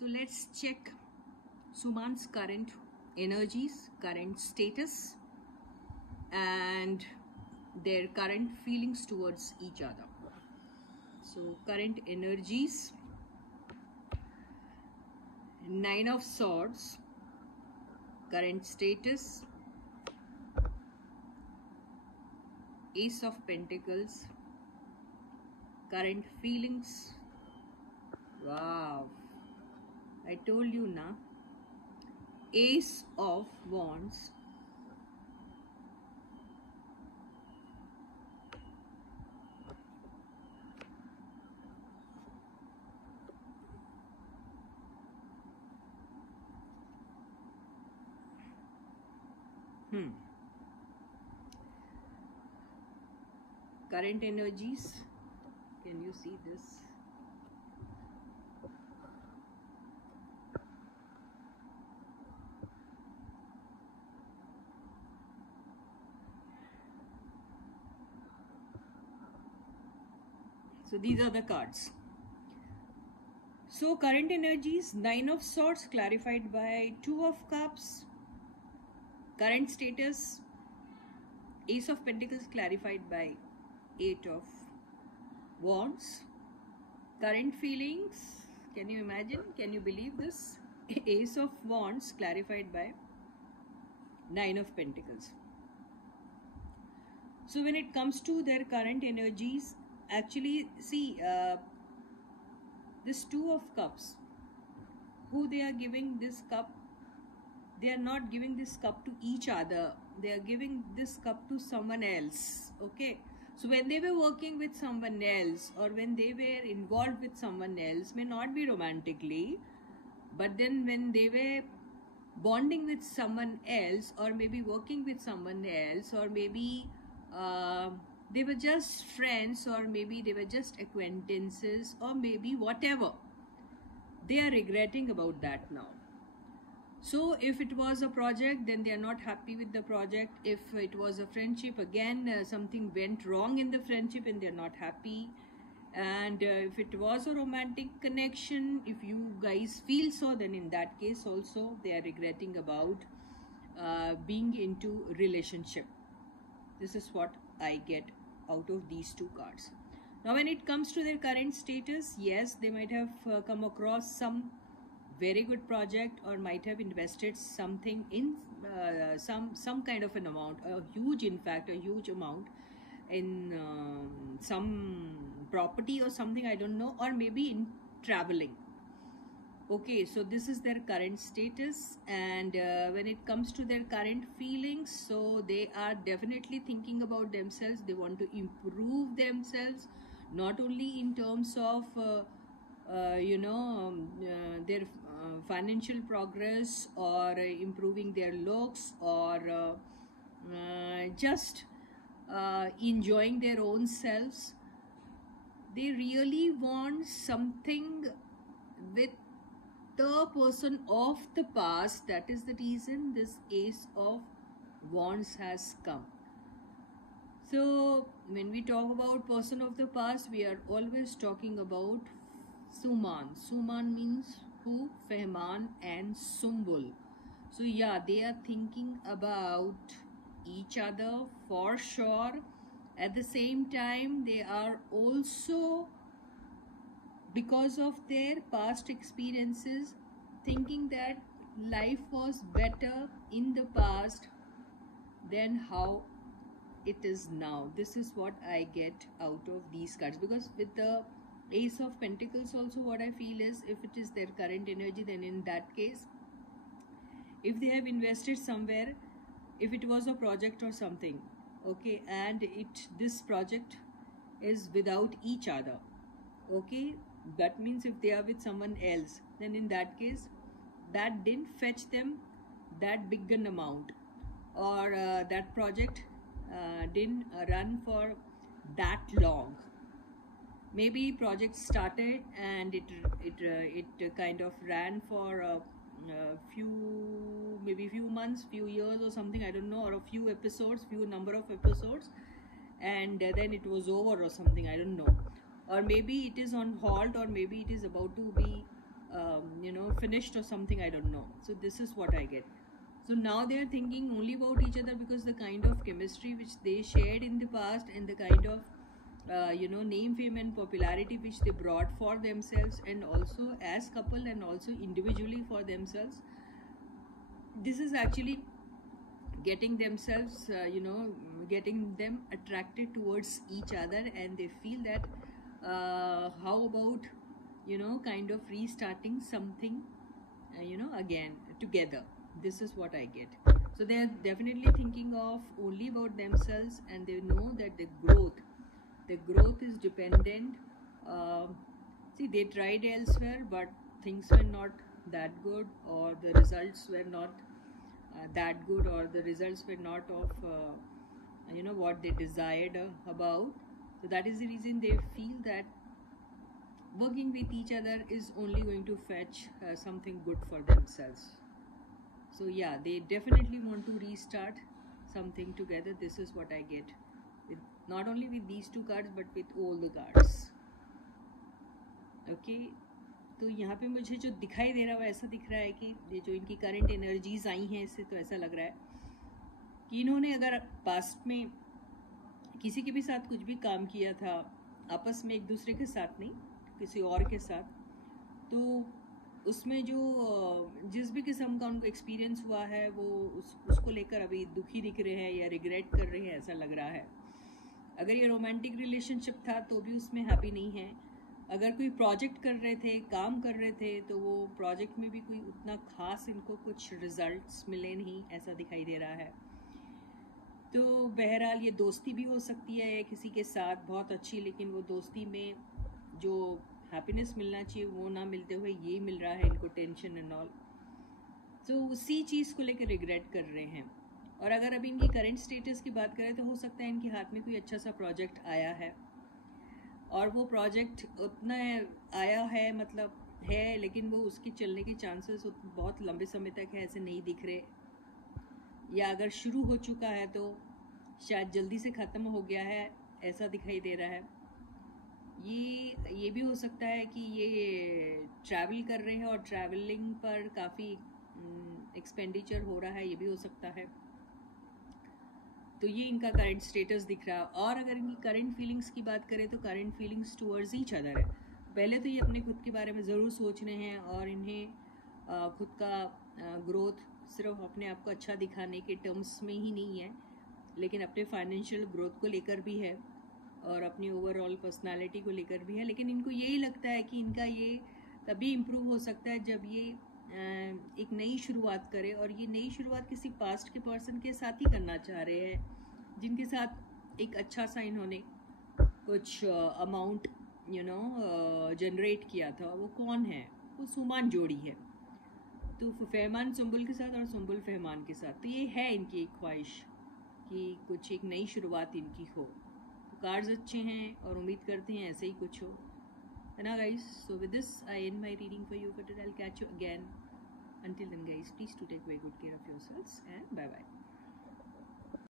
So let's check Suman's current energies, current status, and their current feelings towards each other. So current energies, Nine of Swords, current status, Ace of Pentacles, current feelings. Wow, I told you na. Ace of Wands, current energies. Can you see this? So these are the cards. So current energies, Nine of Swords clarified by Two of Cups. Current status, Ace of Pentacles clarified by Eight of Wands. Current feelings, can you imagine? Can you believe this? Ace of Wands clarified by Nine of Pentacles. So when it comes to their current energies, actually see this Two of Cups, who they are giving this cup, they are not giving this cup to each other, they are giving this cup to someone else. Okay, so when they were working with someone else, or when they were involved with someone else, may not be romantically, but then when they were bonding with someone else, or maybe working with someone else, or maybe they were just friends, or maybe they were just acquaintances, or maybe whatever, they are regretting about that now. So if it was a project, then they are not happy with the project. If it was a friendship, again something went wrong in the friendship and they're not happy. And if it was a romantic connection, if you guys feel so, then in that case also they are regretting about being into relationship. This is what I get out of these two cards. Now when it comes to their current status, yes, they might have come across some very good project, or might have invested something in some kind of an amount, a huge, in fact a huge amount in some property or something, I don't know, or maybe in traveling. Okay, so this is their current status. And when it comes to their current feelings, so they are definitely thinking about themselves. They want to improve themselves, not only in terms of their financial progress, or improving their looks, or just enjoying their own selves. They really want something with the person of the past. That is the reason this Ace of Wands has come. So when we talk about person of the past, we are always talking about Suman. Suman means who? Fehman and Sumbul. So yeah, they are thinking about each other for sure. At the same time, they are also, because of their past experiences, thinking that life was better in the past than how it is now. This is what I get out of these cards, because with the Ace of Pentacles also, what I feel is, if it is their current energy, then in that case, if they have invested somewhere, if it was a project or something, okay, and this project is without each other, okay, that means if they are with someone else, then in that case, that didn't fetch them that big an amount, or that project didn't run for that long. Maybe project started and it kind of ran for a few months, few years or something, I don't know, or a few episodes, few number of episodes, and then it was over or something, I don't know. Or maybe it is on halt, or maybe it is about to be finished or something, I don't know. So this is what I get. So now they are thinking only about each other because the kind of chemistry which they shared in the past and the kind of name, fame and popularity which they brought for themselves, and also as couple and also individually for themselves, this is actually getting themselves getting them attracted towards each other, and they feel that how about kind of restarting something again together. This is what I get. So they are definitely thinking of only about themselves, and they know that the growth is dependent. See, they tried elsewhere, but things were not that good, or the results were not that good, or the results were not of what they desired about. So that is the reason they feel that working with each other is only going to fetch something good for themselves. So yeah, they definitely want to restart something together. This is what I get, with not only with these two cards but with all the cards. Okay, तो यहाँ पे मुझे जो दिखाई दे रहा है ऐसा दिख रहा है कि ये जो इनकी करंट एनर्जीज आई हैं, इससे तो ऐसा लग रहा है कि इन्होंने अगर पास्ट में किसी के भी साथ कुछ भी काम किया था, आपस में एक दूसरे के साथ नहीं, किसी और के साथ, तो उसमें जो जिस भी किस्म का उनको एक्सपीरियंस हुआ है वो उसको लेकर अभी दुखी दिख रहे हैं या रिग्रेट कर रहे हैं, ऐसा लग रहा है. अगर ये रोमांटिक रिलेशनशिप था तो भी उसमें हैप्पी नहीं है. अगर कोई प्रोजेक्ट कर रहे थे, काम कर रहे थे, तो वो प्रोजेक्ट में भी कोई उतना खास इनको कुछ रिजल्ट्स मिले नहीं, ऐसा दिखाई दे रहा है. तो बहरहाल ये दोस्ती भी हो सकती है किसी के साथ बहुत अच्छी, लेकिन वो दोस्ती में जो हैप्पीनेस मिलना चाहिए वो ना मिलते हुए ये मिल रहा है इनको, टेंशन एंड ऑल. तो उसी चीज़ को लेकर रिग्रेट कर रहे हैं. और अगर अभी इनकी करंट स्टेटस की बात करें तो हो सकता है इनके हाथ में कोई अच्छा सा प्रोजेक्ट आया है, और वो प्रोजेक्ट उतना आया है मतलब है, लेकिन वो उसके चलने के चांसेस बहुत लंबे समय तक है, ऐसे नहीं दिख रहे. या अगर शुरू हो चुका है तो शायद जल्दी से ख़त्म हो गया है, ऐसा दिखाई दे रहा है. ये भी हो सकता है कि ये ट्रैवल कर रहे हैं और ट्रैवलिंग पर काफ़ी एक्सपेंडिचर हो रहा है, ये भी हो सकता है. तो ये इनका करंट स्टेटस दिख रहा है. और अगर इनकी करंट फीलिंग्स की बात करें तो current feelings towards each other है. पहले तो ये अपने खुद के बारे में ज़रूर सोच रहे हैं, और इन्हें खुद का ग्रोथ सिर्फ अपने आप को अच्छा दिखाने के टर्म्स में ही नहीं है, लेकिन अपने फाइनेंशियल ग्रोथ को लेकर भी है और अपनी ओवरऑल पर्सनालिटी को लेकर भी है. लेकिन इनको यही लगता है कि इनका ये तभी इम्प्रूव हो सकता है जब ये एक नई शुरुआत करे, और ये नई शुरुआत किसी पास्ट के पर्सन के साथ ही करना चाह रहे हैं, जिनके साथ एक अच्छा सा इन्होंने कुछ अमाउंट जनरेट किया था. वो कौन है? वो सुमान जोड़ी है. तो फहमान सुंबुल के साथ और सुंबुल फहमान के साथ. तो ये है इनकी एक ख्वाहिश कि कुछ एक नई शुरुआत इनकी हो. तो कार्ड्स अच्छे हैं और उम्मीद करते हैं ऐसे ही कुछ हो, है ना guys? So with this I end my reading for you for today. I'll catch you again. Until then guys, please do take very good care of yourselves, and bye bye.